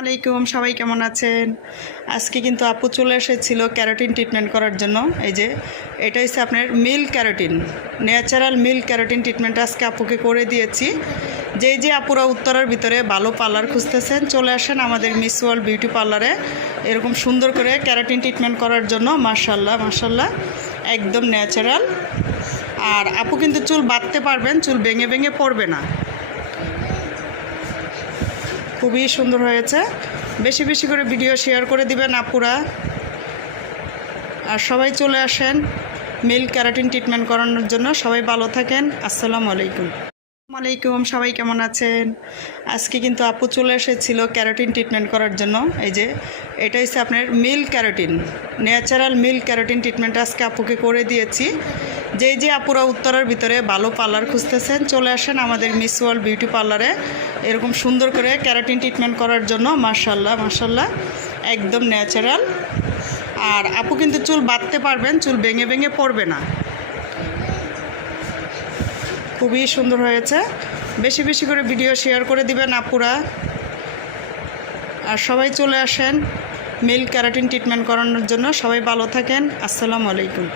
আলাইকুম, সবাই কেমন আছেন? আজকে কিন্তু আপু চলে এসেছিল ক্যারোটিন ট্রিটমেন্ট করার জন্য। এই যে এটা হচ্ছে আপনার milk carotene, natural milk carotene treatment আজকে আপুকে করে দিয়েছি। যে আপুরা উত্তরার ভিতরে ভালো পার্লার খুঁজতেছেন, চলে আসেন আমাদের মিস ওয়ার্ল্ড বিউটি পার্লারে এরকম সুন্দর করে ক্যারোটিন ট্রিটমেন্ট করার জন্য। মাশাল্লাহ মাশাল্লাহ, একদম ন্যাচারাল। আর আপু কিন্তু চুল বাঁধতে পারবেন, চুল ভেঙে ভেঙে পড়বে না। খুবই সুন্দর হয়েছে। বেশি বেশি করে ভিডিও শেয়ার করে দিবেন আপুরা, আর সবাই চলে আসেন মিল্ক ক্যারাটিন ট্রিটমেন্ট করানোর জন্য। সবাই ভালো থাকেন। আসসালামু আলাইকুম, সবাই কেমন আছেন? আজকে কিন্তু আপু চলে এসেছিল ক্যারোটিন ট্রিটমেন্ট করার জন্য। এই যে এটা হচ্ছে আপনার milk carotene, natural milk carotene treatment আজকে আপুকে করে দিয়েছি। যে আপুরা উত্তরার ভিতরে ভালো পার্লার খুঁজতেছেন, চলে আসেন আমাদের মিস ওয়ার্ল্ড বিউটি পার্লারে এরকম সুন্দর করে ক্যারোটিন ট্রিটমেন্ট করার জন্য। মাশাল্লাহ মাশাল্লাহ, একদম ন্যাচারাল। আর আপু কিন্তু চুল বাঁধতে পারবেন, চুল ভেঙে ভেঙে পড়বে না। খুবই সুন্দর হয়েছে। বেশি বেশি করে ভিডিও শেয়ার করে দিবেন আপুরা, আর সবাই চলে আসেন মিল্ক ক্যারাটিন ট্রিটমেন্ট করানোর জন্য। সবাই ভালো থাকেন। আসসালামু আলাইকুম।